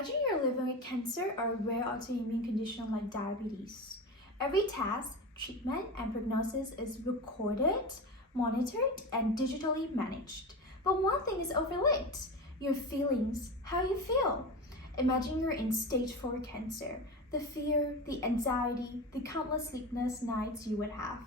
Imagine you're living with cancer or a rare autoimmune condition like diabetes. Every task, treatment, and prognosis is recorded, monitored, and digitally managed. But one thing is overlooked: your feelings, how you feel. Imagine you're in stage 4 cancer, the fear, the anxiety, the countless sleepless nights you would have.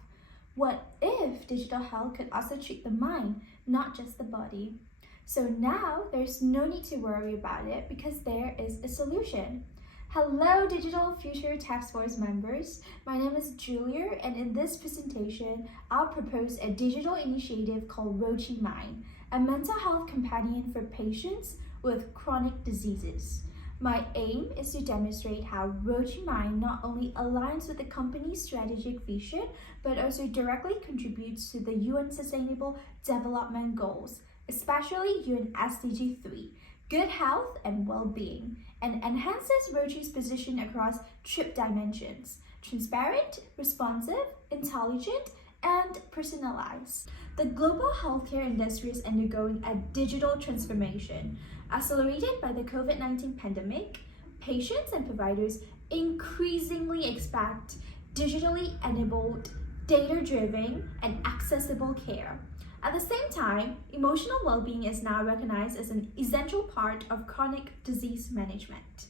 What if digital health could also treat the mind, not just the body? So now there's no need to worry about it because there is a solution. Hello Digital Future Task Force members, my name is Julia, and in this presentation, I'll propose a digital initiative called Rochi Mind, a mental health companion for patients with chronic diseases. My aim is to demonstrate how Rochi Mind not only aligns with the company's strategic vision, but also directly contributes to the UN Sustainable Development Goals, especially UN SDG 3, good health and well-being, and enhances Rochi's position across trip dimensions: transparent, responsive, intelligent, and personalized. The global healthcare industry is undergoing a digital transformation. Accelerated by the COVID-19 pandemic, patients and providers increasingly expect digitally enabled, data-driven, and accessible care. At the same time, emotional well-being is now recognized as an essential part of chronic disease management.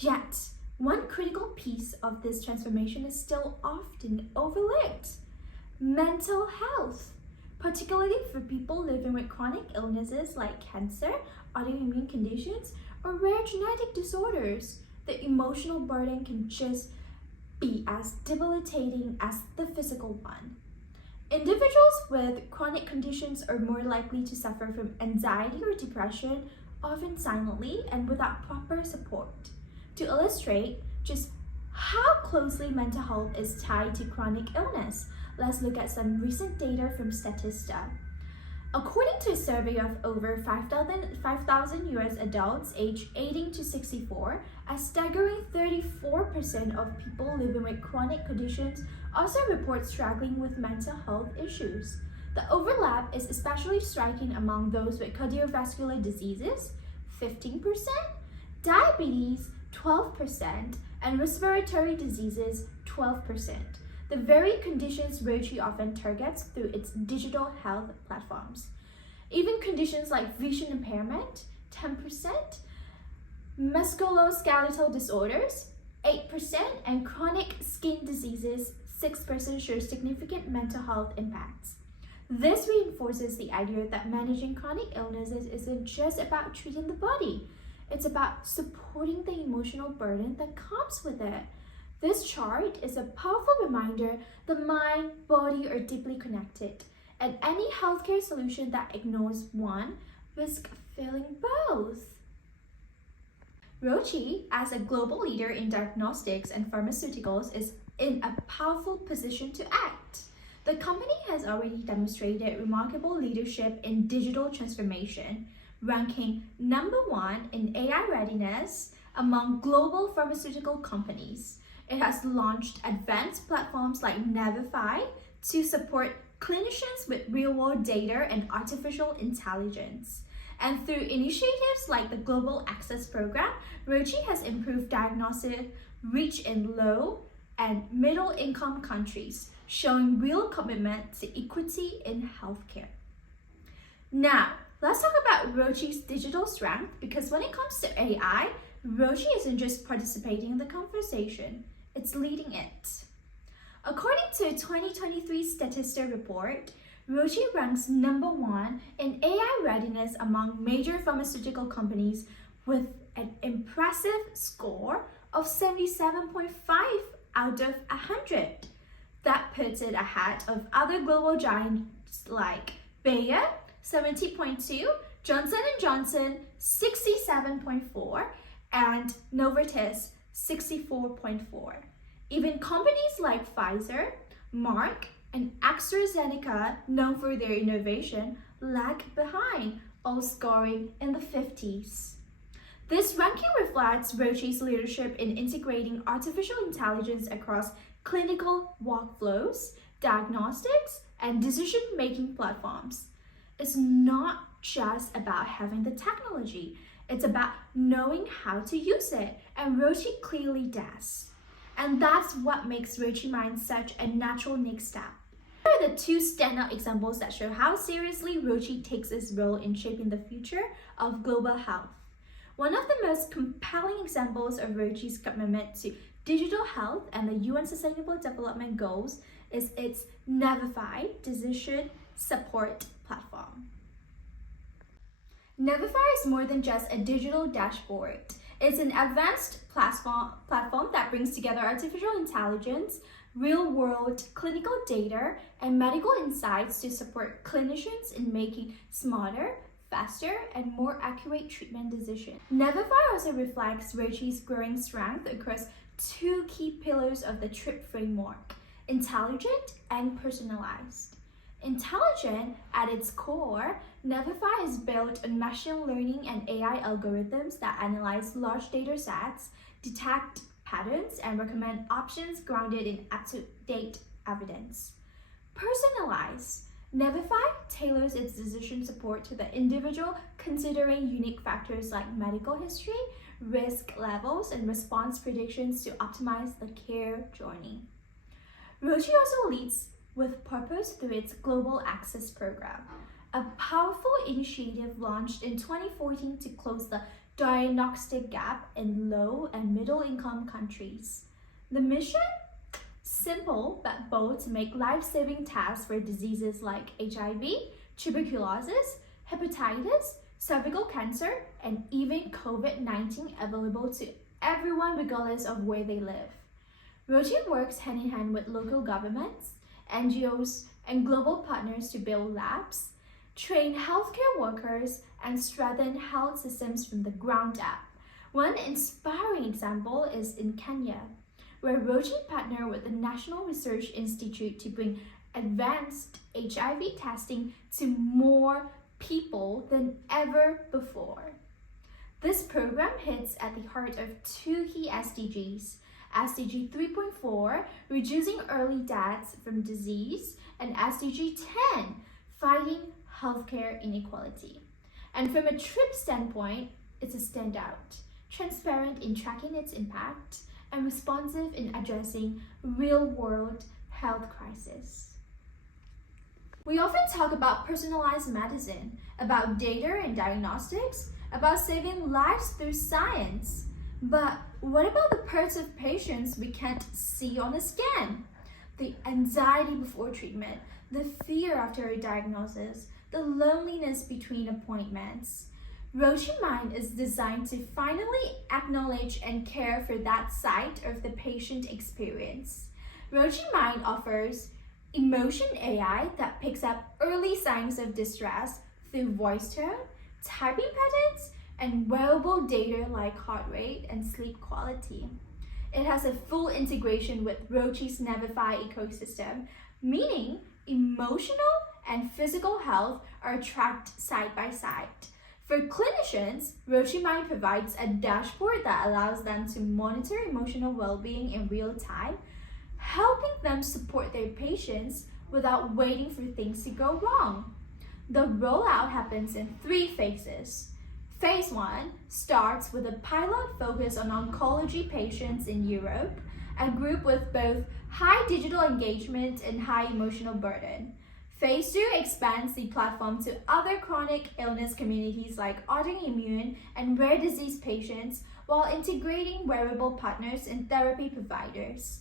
Yet, one critical piece of this transformation is still often overlooked: mental health. Particularly for people living with chronic illnesses like cancer, autoimmune conditions, or rare genetic disorders, the emotional burden can just be as debilitating as the physical one. Individuals with chronic conditions are more likely to suffer from anxiety or depression, often silently and without proper support. To illustrate just how closely mental health is tied to chronic illness, let's look at some recent data from Statista. According to a survey of over 5,000 US adults aged 18 to 64, a staggering 34% of people living with chronic conditions also report struggling with mental health issues. The overlap is especially striking among those with cardiovascular diseases, 15%, diabetes, 12%, and respiratory diseases, 12%. The very conditions Rochi often targets through its digital health platforms. Even conditions like vision impairment, 10%, musculoskeletal disorders, 8%, and chronic skin diseases, 6% show significant mental health impacts. This reinforces the idea that managing chronic illnesses isn't just about treating the body. It's about supporting the emotional burden that comes with it. This chart is a powerful reminder the mind, body are deeply connected, and any healthcare solution that ignores one risks failing both. Rochi, as a global leader in diagnostics and pharmaceuticals, is in a powerful position to act. The company has already demonstrated remarkable leadership in digital transformation, ranking #1 in AI readiness among global pharmaceutical companies. It has launched advanced platforms like Navify to support clinicians with real-world data and artificial intelligence. And through initiatives like the Global Access Program, Rochi has improved diagnostic reach in low and middle-income countries, showing real commitment to equity in healthcare. Now, let's talk about Rochi's digital strength, because when it comes to AI, Rochi isn't just participating in the conversation, it's leading it. According to a 2023 Statista report, Rochi ranks #1 in AI readiness among major pharmaceutical companies with an impressive score of 77.5 out of 100. That puts it ahead of other global giants like Bayer, 70.2, Johnson & Johnson, 67.4, and Novartis, 64.4. Even companies like Pfizer, Merck, and AstraZeneca, known for their innovation, lag behind, all scoring in the 50s. This ranking reflects Rochi's leadership in integrating artificial intelligence across clinical workflows, diagnostics, and decision-making platforms. It's not just about having the technology, It's about knowing how to use it, and Roshi clearly does. And that's what makes Roshi Mind such a natural next step. Here are the two standout examples that show how seriously Roshi takes its role in shaping the future of global health. One of the most compelling examples of Roshi's commitment to digital health and the UN Sustainable Development Goals is its Navify decision support platform. Navify is more than just a digital dashboard. It's an advanced platform that brings together artificial intelligence, real-world clinical data, and medical insights to support clinicians in making smarter, faster, and more accurate treatment decisions. Navify also reflects Roshi's growing strength across two key pillars of the TRIP framework: intelligent and personalized. Intelligent at its core, Navify is built on machine learning and AI algorithms that analyze large data sets, detect patterns, and recommend options grounded in up-to-date evidence. Personalized, Navify tailors its decision support to the individual, considering unique factors like medical history, risk levels, and response predictions to optimize the care journey. Roshi also leads with purpose through its Global Access Program, a powerful initiative launched in 2014 to close the diagnostic gap in low and middle income countries. The mission? Simple but bold, to make life-saving tests for diseases like HIV, tuberculosis, hepatitis, cervical cancer, and even COVID-19 available to everyone regardless of where they live. Roshi works hand in hand with local governments, NGOs, and global partners to build labs, train healthcare workers, and strengthen health systems from the ground up. One inspiring example is in Kenya, where Roshi partnered with the National Research Institute to bring advanced HIV testing to more people than ever before. This program hits at the heart of two key SDGs: SDG 3.4, reducing early deaths from disease, and SDG 10, fighting healthcare inequality. And from a TRIP standpoint, it's a standout, transparent in tracking its impact, and responsive in addressing real-world health crises. We often talk about personalized medicine, about data and diagnostics, about saving lives through science. But what about the parts of patients we can't see on a scan? The anxiety before treatment, the fear after a diagnosis, the loneliness between appointments. Roshi Mind is designed to finally acknowledge and care for that side of the patient experience. Roshi Mind offers emotion AI that picks up early signs of distress through voice tone, typing patterns, and wearable data like heart rate and sleep quality. It has a full integration with Roshi's Navify ecosystem, meaning emotional and physical health are tracked side by side. For clinicians, Roshi Mind provides a dashboard that allows them to monitor emotional well-being in real time, helping them support their patients without waiting for things to go wrong. The rollout happens in 3 phases. Phase 1 starts with a pilot focus on oncology patients in Europe, a group with both high digital engagement and high emotional burden. Phase 2 expands the platform to other chronic illness communities like autoimmune and rare disease patients, while integrating wearable partners and therapy providers.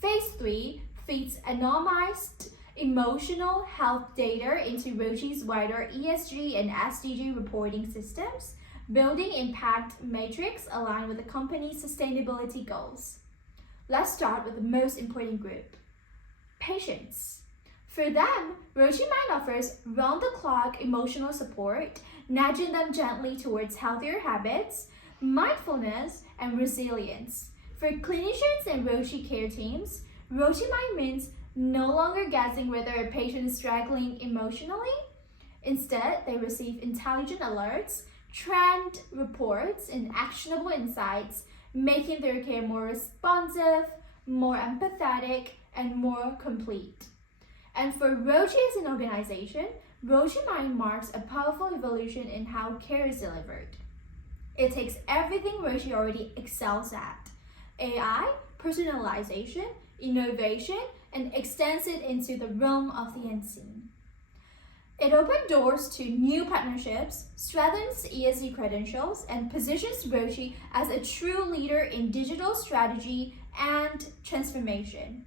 Phase 3 feeds anonymized emotional health data into Roshi's wider ESG and SDG reporting systems, building impact matrix aligned with the company's sustainability goals. Let's start with the most important group: patients. For them, Roshi Mind offers round-the-clock emotional support, nudging them gently towards healthier habits, mindfulness, and resilience. For clinicians and Roshi care teams, Roshi Mind means no longer guessing whether a patient is struggling emotionally. Instead, they receive intelligent alerts, trend reports, and actionable insights, making their care more responsive, more empathetic, and more complete. And for Roshi as an organization, Roshi Mind marks a powerful evolution in how care is delivered. It takes everything Roshi already excels at: AI, personalization, innovation, and extends it into the realm of the unseen. It opened doors to new partnerships, strengthens ESG credentials, and positions Roshi as a true leader in digital strategy and transformation.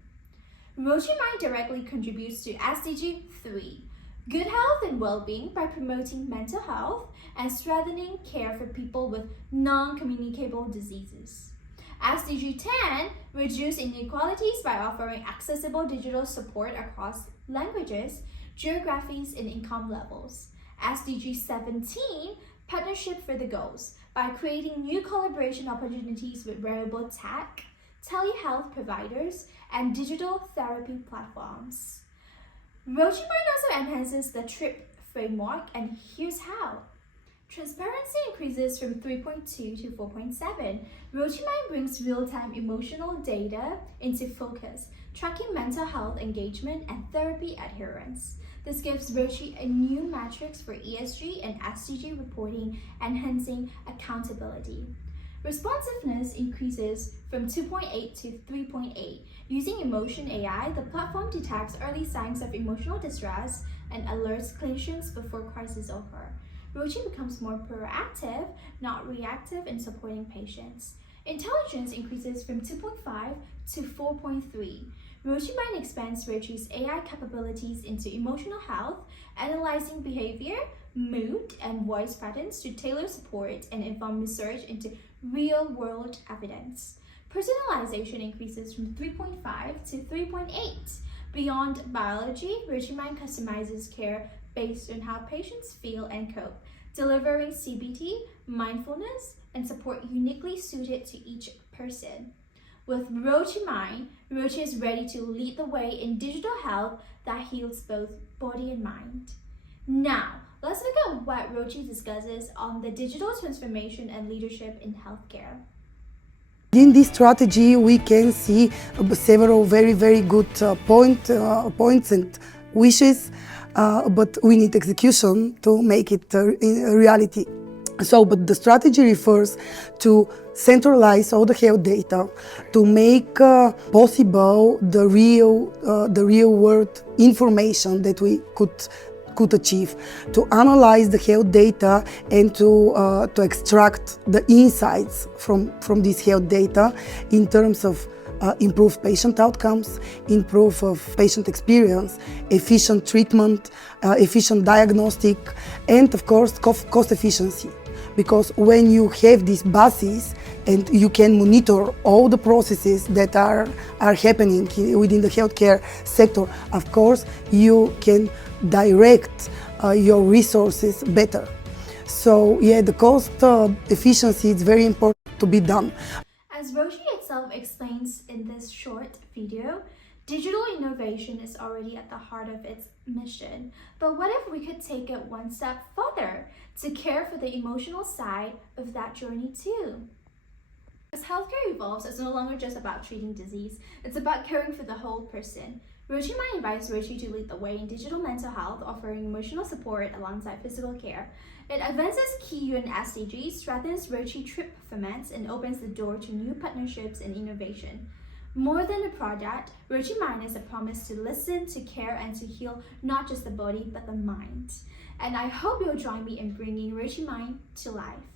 Roshi Mind directly contributes to SDG 3, good health and well-being, by promoting mental health and strengthening care for people with non-communicable diseases. SDG 10, reduce inequalities by offering accessible digital support across languages, geographies, and income levels. SDG 17, partnership for the goals, by creating new collaboration opportunities with wearable tech, telehealth providers, and digital therapy platforms. Roshi Mind also enhances the TRIP framework, and here's how. Transparency increases from 3.2 to 4.7. Roshi Mind brings real-time emotional data into focus, tracking mental health engagement and therapy adherence. This gives Roshi a new matrix for ESG and SDG reporting, enhancing accountability. Responsiveness increases from 2.8 to 3.8. Using Emotion AI, the platform detects early signs of emotional distress and alerts clinicians before crisis occur. Roshi becomes more proactive, not reactive, in supporting patients. Intelligence increases from 2.5 to 4.3. Roshi Mind expands Roshi's AI capabilities into emotional health, analyzing behavior, mood, and voice patterns to tailor support and inform research into real-world evidence. Personalization increases from 3.5 to 3.8. Beyond biology, Roshi Mind customizes care based on how patients feel and cope, delivering CBT, mindfulness, and support uniquely suited to each person. With Roshi Mind, Roshi is ready to lead the way in digital health that heals both body and mind. Now, let's look at what Roshi discusses on the digital transformation and leadership in healthcare. In this strategy, we can see several very good points and wishes, but we need execution to make it a reality. But the strategy refers to centralize all the health data to make possible the real world information that we could achieve, to analyze the health data and to extract the insights from this health data in terms of improved patient outcomes, improve of patient experience, efficient treatment, efficient diagnostic, and of course cost efficiency. Because when you have these bases and you can monitor all the processes that are happening within the healthcare sector, of course you can direct your resources better. So yeah, the cost efficiency is very important to be done. As Roshi itself explains in this short video, digital innovation is already at the heart of its mission. But what if we could take it one step further to care for the emotional side of that journey too? As healthcare evolves, it's no longer just about treating disease, it's about caring for the whole person. Roshi Mind invites Roshi to lead the way in digital mental health, offering emotional support alongside physical care. It advances key UN SDGs, strengthens Roshi trip performance, and opens the door to new partnerships and innovation. More than a project, Roshi Mind is a promise to listen, to care, and to heal not just the body, but the mind. And I hope you'll join me in bringing Roshi Mind to life.